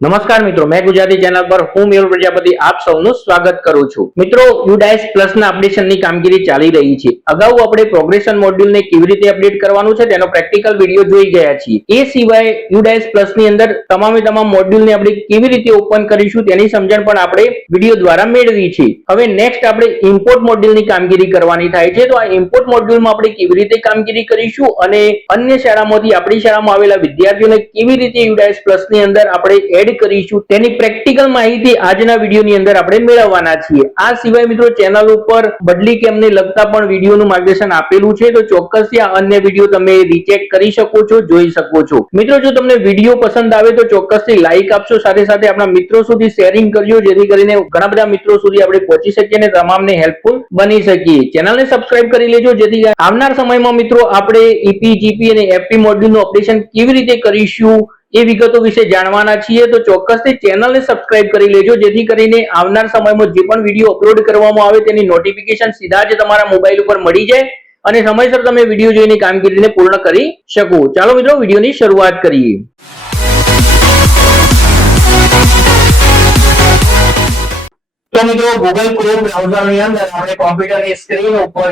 નમસ્કાર મિત્રો, મેં ગુજરાતી ચેનલ પર હું મેહુલ પ્રજાપતિ આપ સૌનું સ્વાગત કરું છું. મિત્રો યુડાઇસ પ્લસ ના અપડેશનની કામગીરી ચાલી રહી છે. અગાઉ આપણે પ્રોગ્રેશન મોડ્યુલને કેવી રીતે અપડેટ કરવાનું છે તેનો પ્રેક્ટિકલ વીડિયો જોઈ ગયા છીએ. એ સિવાય યુડાઇસ પ્લસની અંદર તમામે તમામ મોડ્યુલને આપણે કેવી રીતે ઓપન કરીશું તેની સમજણ પણ આપણે વીડિયો દ્વારા મેળવી છે. હવે નેક્સ્ટ આપણે ઇમ્પોર્ટ મોડ્યુલની કામગીરી કરવાની થાય છે. તો આ ઇમ્પોર્ટ મોડ્યુલમાં આપણે કેવી રીતે કામગીરી કરીશું અને અન્ય શાળામાંથી આપણી શાળામાં આવેલા વિદ્યાર્થીઓને કેવી રીતે યુડાઇસ પ્લસની અંદર આપણે એડ કરીશું. તેની પ્રેક્ટિકલ માહિતી આજના વિડીયોની અંદર આપણે મેળવવાના છીએ. આ સિવાય મિત્રો ચેનલ ઉપર બદલી કેમને લગતા પણ વિડીયોનું માર્ગદર્શન આપેલું છે, તો ચોક્કસથી આ અન્ય વીડિયો તમે રીચેક કરી શકો છો, જોઈ શકો છો. મિત્રો, જો તમને વીડિયો પસંદ આવે તો ચોક્કસથી લાઈક આપશો. સાથે સાથે આપણા મિત્રો સુધી શેરિંગ કરજો જેથી કરીને ઘણા બધા મિત્રો સુધી આપણે પહોંચી શકીએ અને તમામને હેલ્પફુલ બની શકીએ. ચેનલને સબસ્ક્રાઇબ કરી લેજો, જેથી આવનાર સમયમાં મિત્રો આપણે ઈપી જીપી અને એફપી મોડ્યુલનું અપડેશન કેવી રીતે કરીશું એ વિગતો વિશે જાણવાના છીએ, તો ચોક્કસથી ચેનલને સબસ્ક્રાઇબ કરી લેજો, જેથી કરીને આવનાર સમયમાં જે પણ વીડિયો અપલોડ કરવામાં આવે તેની નોટિફિકેશન સીધા જ તમારા મોબાઈલ ઉપર મળી જાય અને સમયસર તમે વીડિયો જોઈને કામગીરીને પૂર્ણ કરી શકો. ચાલો મિત્રો, વિડીયોની શરૂઆત કરીએ. તો મિત્રો ગુગલ ક્રોમ બ્રાઉઝરની અંદર આપણે કોમ્પ્યુટરની સ્ક્રીન ઉપર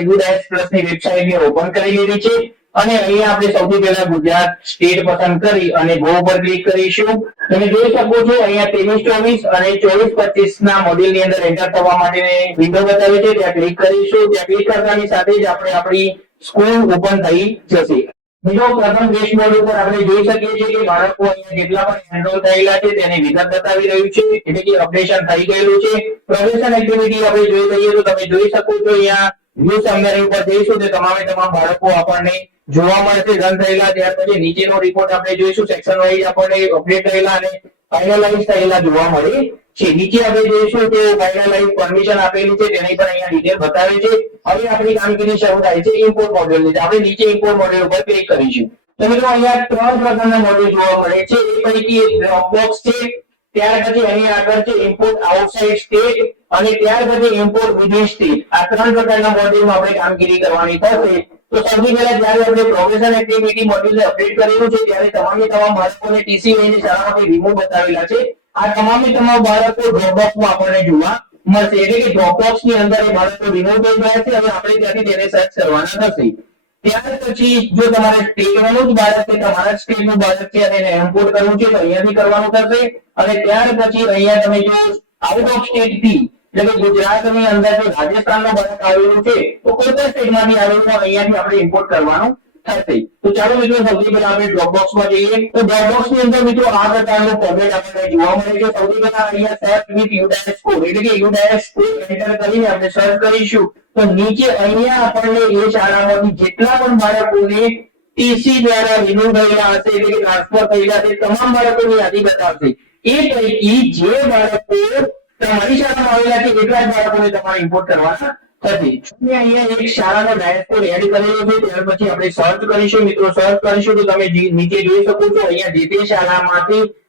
પ્લસની વેબસાઇટને ઓપન કરી લીધી છે. અને અહીંયા આપણે સૌથી પહેલા ગુજરાત સ્ટેટ પસંદ કરી અને ગો પર ક્લિક કરીશું. તમે જોઈ શકો છો, અહીંયા ત્રેવીસ, ચોવીસ અને ચોવીસ, પચીસ ના મોડેલની અંદર એન્ટર થવા માટેની વિન્ડો બતાવે છે. ત્યાં ક્લિક કરીશું. ત્યાં ક્લિક કરતાની સાથે જ આપણે આપણી સ્કૂલ ઓપન થઈ જશે. બીજો પ્રથમ ડેશબોર્ડ ઉપર આપણે જોઈ શકીએ છીએ કે બાળકો અહીંયા જેટલા પણ એનરોલ થયેલા છે, તેની વિગત બતાવી રહ્યું છે. એટલે કે અપડેશન થઈ ગયેલું છે. પ્રવેશન એક્ટિવિટી આપણે જોઈ લઈએ તો તમે જોઈ શકો છો, અહીંયા વ્યૂ સમરી ઉપર જઈશું તો તમામે તમામ બાળકો આપણને જોવા મળશે રન થયેલા, ત્યાર પછી નીચેનો રિપોર્ટ આપણે જોઈશું સેક્શન વાઇઝ આપણને અપડેટ થયેલા અને ફાઇનલાઇઝ થયેલા જોવા મળે છે. નીચે આપણે જોઈશું કે ફાઇનલાઇઝ પરમિશન આપેલી છે, તેની પણ અહીંયા ડિટેલ બતાવે છે. હવે આપણી કામગીરી શરૂ થાય છે ઇમ્પોર્ટ મોડ્યુલની. આપણે નીચે ઇમ્પોર્ટ મોડ્યુલ ઉપર ક્લિક કરીશું. તો મિત્રો, અહીંયા ત્રણ પ્રકારના મોડ્યુલ જોવા મળે છે. એ પૈકી એક ડ્રોપબોક્સ છે, ત્યાર પછી અહીં આગળ છે ઇમ્પોર્ટ આઉટસાઇડ સ્ટેટ અને ત્યાર પછી ઇમ્પોર્ટ વિદેશ સ્ટેટ આ ત્રણ પ્રકારના મોડ્યુલમાં આપણે કામગીરી કરવાની થશે. તો સૌથી પહેલા જ્યારે આપણે પ્રોફેશનલ એક્ટિવિટી મોડ્યુલને અપડેટ કરેલું છે, ત્યારે તમામે તમામ બાળકોને ટીસી લઈને શાળામાંથી રિમૂવ બતાવેલા છે, આ તમામે તમામ બાળકો ડ્રોપબોક્સમાં આપણને જોવા મળશે. એટલે કે ડ્રોપબોક્સની અંદર એ બાળકો રિમૂવ થઈ ગયા છે અને આપણે ત્યાંથી તેને સર્ચ કરવાના થશે. ત્યાર પછી જો તમારે સ્ટેટ વાળું જ બાળક છે, તમારા સ્ટેટનું બાળક છે, અને એને ઇમ્પોર્ટ કરવું છે, તો અહીંયાથી કરવાનું થશે. અને ત્યાર પછી અહીંયા તમે જો આઉટ ઓફ સ્ટેટથી એટલે કે ગુજરાતની અંદર જો રાજસ્થાનનો બાળક આવેલું છે, તો કોઈ પણ સ્ટેટમાંથી આવેલું તો અહીંયાથી આપણે ઇમ્પોર્ટ કરવાનું થશે. તો ચાલો મિત્રો સૌથી પહેલા આપણે ડ્રોપબોક્સમાં જઈએ. તો ડ્રોપબોક્સની અંદર મિત્રો આ પ્રકારનું ફોર્મેટ આપણને જોવા મળે છે. સૌથી પહેલા અહીંયા સર્ચ વિથ યુડાઇસ કોડ એટલે કે યુડાઇસ કોડ એન્ટર કરીને આપણે સર્ચ કરીશું. તો નીચે અહીંયા આપણને એ શાળામાંથી જેટલા પણ બાળકોને ટીસી દ્વારા રિમૂવ થયેલા હશે, એટલે કે ટ્રાન્સફર થયેલા છે તમામ બાળકોની યાદી બતાવશે. એ પૈકી જે બાળકો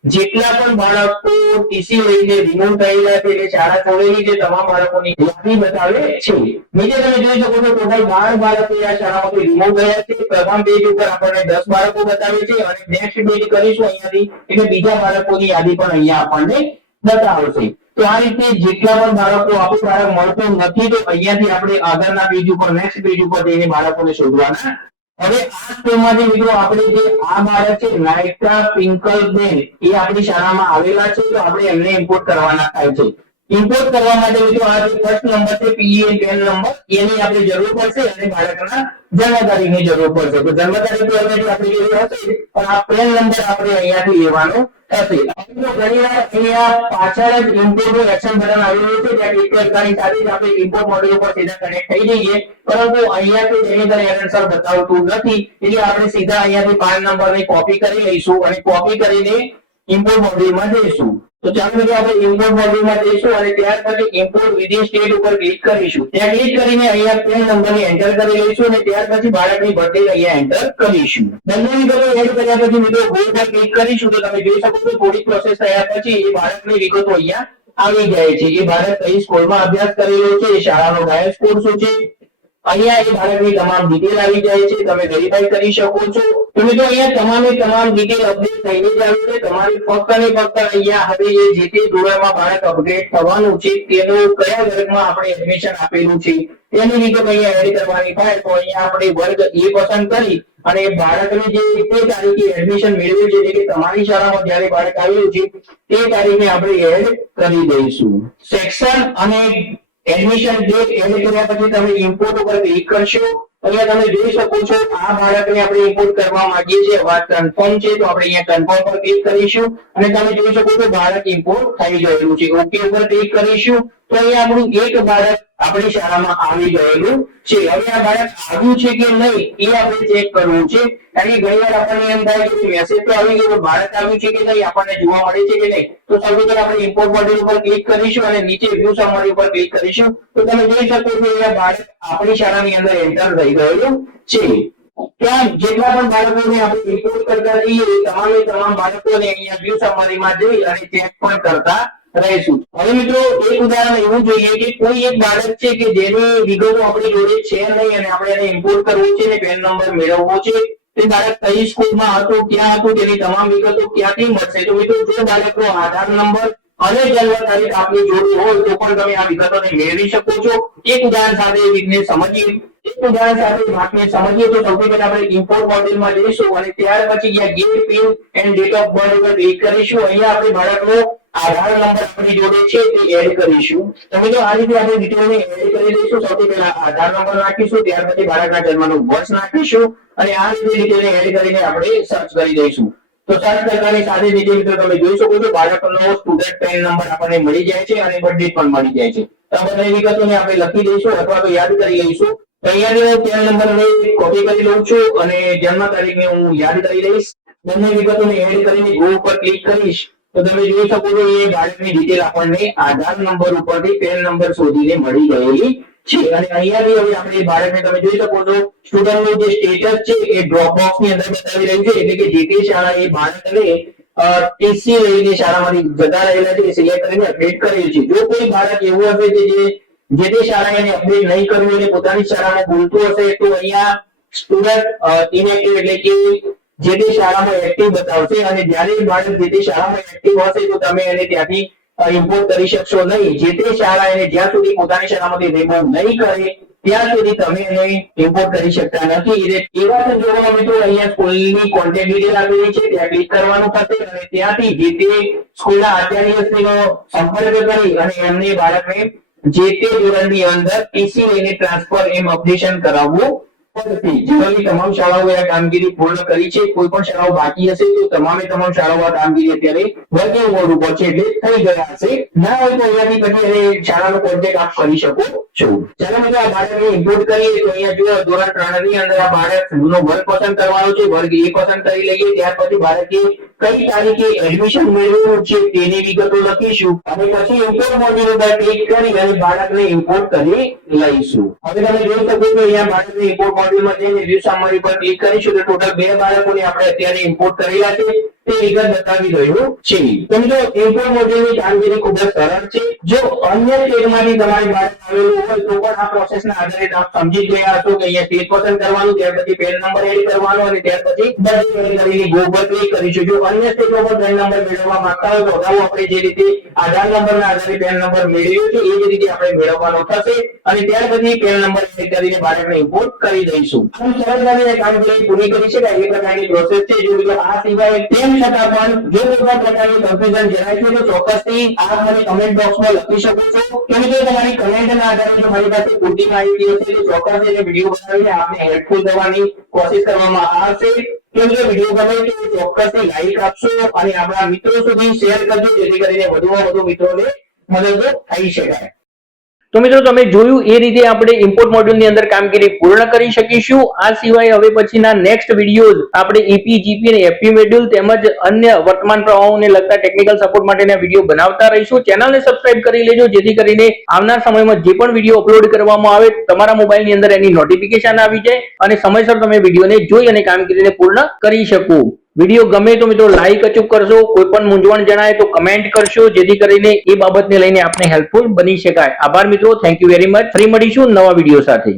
જેટલા પણ બાળકો ટીસી લઈને રિમૂવ થયેલા છે, એટલે શાળા છોડેલી છે, તમામ બાળકોની યાદી બતાવે છે. નીચે તમે જોઈ શકો છો, ટોટલ બાર બાળકો આ શાળામાંથી રિમૂવ થયા છે. પ્રથમ પેજ ઉપર આપણને દસ બાળકો બતાવે છે, અને નેક્સ્ટ પેજ કરીશું અહીંયાથી, એટલે બીજા બાળકોની યાદી પણ અહીંયા આપણને બતાવશે. તો આ રીતે જેટલા પણ બાળકો આપણું બાળક મળતું નથી, તો અહીંયાથી આપણે આગળના પેજ ઉપર નેક્સ્ટ પેજ ઉપર જઈને બાળકોને શોધવાના. હવે આ સ્કૂલમાંથી મિત્રો આપણે જે આ બાળક છે, નાયકા પિંકલ બેન, એ આપણી શાળામાં આવેલા છે, તો આપણે એમને ઇમ્પોર્ટ કરવાના થાય છે. ઇમ્પોર્ટ કરવા માટે મિત્રો આ ફર્સ્ટ નંબર છે પીએ પેન નંબર એની આપણે જરૂર પડશે અને બાળકના જન્મ તારીખની જરૂર પડશે. તો જન્મ તારીખ તો આપણે જોડે હશે, પણ આ પેન નંબર આપણે અહીંયાથી લેવાનો થશે મિત્રો ઘણીવાર અહીંયા પાછળ જ ઇમ્પોર્ટનું એક્શન બટન આવેલું છે ત્યાં ક્લિક કરતાની સાથે જ આપણે ઇમ્પોર્ટ મોડ્યુલ ઉપર સીધા કનેક્ટ થઈ જઈએ. પરંતુ અહીંયા તો તેની અંદર એરર બતાવતું નથી. એટલે આપણે સીધા અહીંયાથી પાન નંબરની કોપી કરી લઈશું અને કોપી કરીને ઇમ્પોર્ટ મોડ્યુલમાં જઈશું. તો ચાલો મિત્રો આપણે ઇમ્પોર્ટ મોડ્યુલમાં જઈશું અને ત્યાર પછી ઇમ્પોર્ટ વિધિ સ્ટેટ ઉપર ક્લિક કરીશું. ત્યાં ક્લિક કરીને અહીંયા પેન નંબરની એન્ટર કરી લઈશું અને ત્યાર પછી બાળકની ભરતી અહીંયા એન્ટર કરીશું. બંને વિગતો એડ કર્યા પછી મિત્રો ગોલ પર ક્લિક કરીશું તો તમે જોઈ શકો છો થોડી પ્રોસેસ થયા પછી એ બાળકની વિગતો અહીંયા આવી જાય છે. એ બાળક કઈ સ્કૂલમાં અભ્યાસ કરેલો છે? એ શાળાનો ડાયસ સ્કોર શું છે? અહીંયા એ બાળકની તમામ ડિટેલ આવી જાય છે, તમે વેરીફાઈ કરી શકો છો. તો મિત્રો અહીંયા તમામે તમામ ડિટેલ અપડેટ થઈને જ આવી છે. તમારે ફક્ત ને ફક્ત અહીંયા હવે એ જે તે ધોરણમાં બાળક અપગ્રેડ થવાનું છે, તેનું કયા વર્ગમાં આપણે એડમિશન આપેલું છે, તેની વિગત અહીંયા એડ કરવાની થાય તો અહીંયા આપણે વર્ગ એ પસંદ કરી અને બાળકને જે તે તારીખે એડમિશન મેળવ્યું છે, એટલે કે તમારી શાળામાં જ્યારે બાળક આવ્યું છે, તે તારીખે આપણે એડ કરી દઈશું. સેક્શન અને એડમિશન ડેટ એડ કર્યા પછી તમે ઇમ્પોર્ટ ઉપર ક્લિક કરશો. અહીંયા તમે જોઈ શકો છો, આ બાળકને આપણે ઇમ્પોર્ટ કરવા માંગીએ છીએ. વાત કન્ફર્મ છે, તો આપણે અહીંયા કન્ફર્મ પર ક્લિક કરીશું. અને તમે જોઈ શકો છો, બાળક ઇમ્પોર્ટ થઈ ગયેલું છે. ઓકે ઉપર ક્લિક કરીશું. તો અહીંયા આપણું એક બાળક આપણી શાળામાં આવી ગયેલું છે. હવે આ બાળક આવ્યું છે કે નહીં, એ આપણે ચેક કરવું છે. કારણ કે ઘણી વાર આપણને એમ થાય કે મેસેજ તો આવી ગયો બાળક આવ્યું છે કે નહીં, આપણને જોવા મળે છે કે નહીં? તો સૌથી પહેલા આપણે ઇમ્પોર્ટ મોડ્યુલ ઉપર ક્લિક કરીશું અને નીચે વ્યૂ સમરી ઉપર ક્લિક કરીશું. તો તમે જોઈ શકો છો અહીંયા બાળક આપણી શાળાની અંદર એન્ટર થઈ ગયેલું છે. ત્યાં જેટલા પણ બાળકોને આપણે રિપોર્ટ કરતા રહીએ તમામે તમામ બાળકોને અહીંયા વ્યૂ સમરીમાં જઈ અને ચેક પણ કરતા રહીશું. હવે મિત્રો, એક ઉદાહરણ એવું જોઈએ કે કોઈ એક બાળક છે કે જેની વિગતો આપણી જોડે છે નહીં અને આપણે એને ઇમ્પોર્ટ કરવું છે ને પેન નંબર મેળવવો છે, તે બાળક કઈ સ્કૂલમાં હતો, ક્યાં હતો, તેની તમામ વિગતો ક્યાંથી મળશે? તો મિત્રો, જો બાળકનો આધાર નંબર અને જન્મ તારીખ આપની જોડે હોય, તો પણ તમે આ વિગતોને મેળવી શકો છો. એક ઉદાહરણ સાથે એ સમજીએ. એક ઉદાહરણ સાથે વાતને સમજીએ તો સૌથી પહેલા આપણે ઇમ્પોર્ટ મોડેલમાં જઈશું અને ત્યાર પછી અહીંયા get PIN and date of birth ઉપર ક્લિક કરીશું. અહીંયા આપણે બાળકનો આધાર નંબર જોડે છે તે એડ કરીશું. તમે જો આ રીતે આપણે ડિટેલને એડ કરી દઈશું, સૌથી પહેલા આધાર નંબર નાખીશું ત્યાર પછી બાળકના જન્મનું વર્ષ નાખીશું અને આ રીતે એડ કરીને આપણે સર્ચ કરી દઈશું. તો સર્ચ કરતાની સાથે મિત્રો તમે જોઈ શકો છો, બાળકનો સ્ટુડન્ટ નંબર આપણને મળી જાય છે અને બર્થ પણ મળી જાય છે. તો આ બધી વિગતોને આપણે લખી દઈશું અથવા તો યાદ કરી લઈશું. તો અહીંયાથી હું પેન નંબર કોપી કરી લઉં છું અને જન્મ તારીખને હું યાદ કરી લઈશ. બંને વિગતોને એડ કરીને ગો ઉપર ક્લિક કરીશ. તો તમે જોઈ શકો છો એ બાળકની ડિટેલ આપણને આધાર નંબર ઉપરથી પેન નંબર શોધીને મળી ગયેલી છે. અને અહીંયાથી હવે આપણે બાળકને તમે જોઈ શકો છો સ્ટુડન્ટનું જે સ્ટેટસ છે એ ડ્રોપ બોક્સની અંદર બતાવી રહ્યું છે. એટલે કે જે તે શાળા એ બાળકને ટીસી લઈને શાળામાંથી જતા રહેલા છે, એ સિલેક્ટ કરીને અપડેટ કરેલ છે. જો કોઈ બાળક એવું હશે કે જે જે તે શાળાએ એને અપડેટ નહીં કરવું અને પોતાની શાળામાં ભૂલતું હશે, તો અહીંયા સ્ટુડન્ટ ઇનએક્ટિવ એટલે કે જે તે શાળામાં એક્ટિવ બતાવશે અને જ્યારે બાળક જે તે શાળામાં એક્ટિવ હશે તો તમે એને ત્યાંથી ઇમ્પોર્ટ કરી શકશો નહીં. જે તે શાળા એને જ્યાં સુધી પોતાની શાળામાંથી રિમૂવ નહીં કરે, ત્યાં સુધી તમે એને ઇમ્પોર્ટ કરી શકતા નથી. એવા સંજોગોમાં મિત્રો, અહીંયા સ્કૂલની કોન્ટેક્ટ ડિટેલ આપેલી છે, ત્યાં ક્લિક કરવાનું થશે અને ત્યાંથી જે તે સ્કૂલના આચાર્યશ્રીનો સંપર્ક કરી અને એમને બાળકને જે તે ધોરણની અંદર ટીસી લઈને ટ્રાન્સફર એમ અપડેશન કરાવવું પડશે તમામ શાળાઓએ આ કામગીરી પૂર્ણ કરી છે. કોઈ પણ શાળાઓ બાકી હશે તો તમામે તમામ શાળાઓ આ કામગીરી અત્યારે વર્કિંગ મોડ ઉપર છે. એટલે થઈ ગયા હશે. ના હોય તો અહીંયાથી પછી એને શાળાનો કોન્ટેક્ટ આપ કરી શકો છો. ચાલો મિત્રો, આ બાળકને ઇમ્પોર્ટ કરીએ. તો અહીંયા જો ધોરણ ત્રણની અંદર આ બાળક નો વર્ગ પસંદ કરવાનો છે. વર્ગ એ પસંદ કરી લઈએ. ત્યાર પછી બાળકે કઈ તારીખે એડમિશન મેળવેલું છે તેની વિગતો લખીશું. અને પછી ઇમ્પોર્ટ મોડ્યુલ ઉપર ક્લિક કરી અને બાળકને ઇમ્પોર્ટ કરી લઈશું. હવે તમે જોઈ શકો છો અહીંયા બાળકને ઇમ્પોર્ટ મોડ્યુલમાં જઈને વ્યૂ સામરી પર ક્લિક કરીશું. તો ટોટલ બે બાળકોને આપણે અત્યારે ઇમ્પોર્ટ કરેલા છે. તે બતાવી રહ્યું છે. તો મિત્રો ઇમ્પોર્ટ મોડ્યુલની કામગીરી ખૂબ જ સરળ છે. જો અન્ય સ્ટેટમાંથી તમારી બાળક આવેલું હોય તો પણ આ પ્રોસેસના આધારે આપ સમજી ગયા હશો કે અહીંયા સ્ટેટ પસંદ કરવાનું, ત્યાર પછી પેજ નંબર એડ કરવાનો અને ત્યાર પછી બધી કરીને ગો પર ક્લિક કરીશું. જો અન્ય સ્ટેટો પર પેન નંબર મેળવવા માંગતા હોય તો અગાઉ આપણે જે રીતે આધાર નંબરના આધારે પેન નંબર મેળવ્યો છે, એ જ રીતે આપણે મેળવવાનો થશે. અને ત્યાર પછી પેન નંબર એડ કરીને બાળકને ઇમ્પોર્ટ કરી દઈશું. સરળતાથી કામગીરી પૂરી કરી શકાય. એ પ્રકારની પ્રોસેસ છે. જો આ સિવાય તેમ છતાં પણ જો કોઈ પણ પ્રકારની કન્ફ્યુઝન જણાય છે, તો ચોક્કસથી આ મને કમેન્ટ બોક્સમાં લખી શકો છો. કે તમારી કમેન્ટના આધારે જો મારી પાસે પૂરતી માહિતી હશે, તો ચોક્કસ એને વીડિયો બનાવીને આપને હેલ્પફુલ થવાની કોશિશ કરવામાં આવશે. જો મિત્રો વીડિયો ગમે તો ચોક્કસથી લાઈક આપશો અને આપણા મિત્રો સુધી શેર કરજો, જેથી કરીને વધુમાં વધુ મિત્રોને મદદરૂપ થઈ શકાય. તો મિત્રો તમે જોયું એ રીતે આપણે ઇમ્પોર્ટ મોડ્યુલની અંદર કામગીરી પૂર્ણ કરી શકીશું. આ સિવાય હવે પછીના નેક્સ્ટ વિડીયોઝ આપણે ઈપી જીપી અને એફપી મોડ્યુલ તેમજ અન્ય વર્તમાન પ્રવાહોને લગતા ટેકનિકલ સપોર્ટ માટેના વીડિયો બનાવતા રહીશું. ચેનલને સબસ્ક્રાઇબ કરી લેજો, જેથી કરીને આવનાર સમયમાં જે પણ વીડિયો અપલોડ કરવામાં આવે, તમારા મોબાઈલની અંદર એની નોટિફિકેશન આવી જાય અને સમયસર તમે વિડીયોને જોઈ અને કામગીરીને પૂર્ણ કરી શકો. વીડિયો ગમે તો મિત્રો લાઈક અચૂક કરશો, કોઈ પણ મૂંઝવણ જણાય તો કમેન્ટ કરશો, જેથી કરીને એ બાબતને લઈને આપણે હેલ્પફુલ બની શકાય. આભાર મિત્રો થેન્ક યુ વેરી મચ ફરી મળીશું નવા વીડિયો સાથે.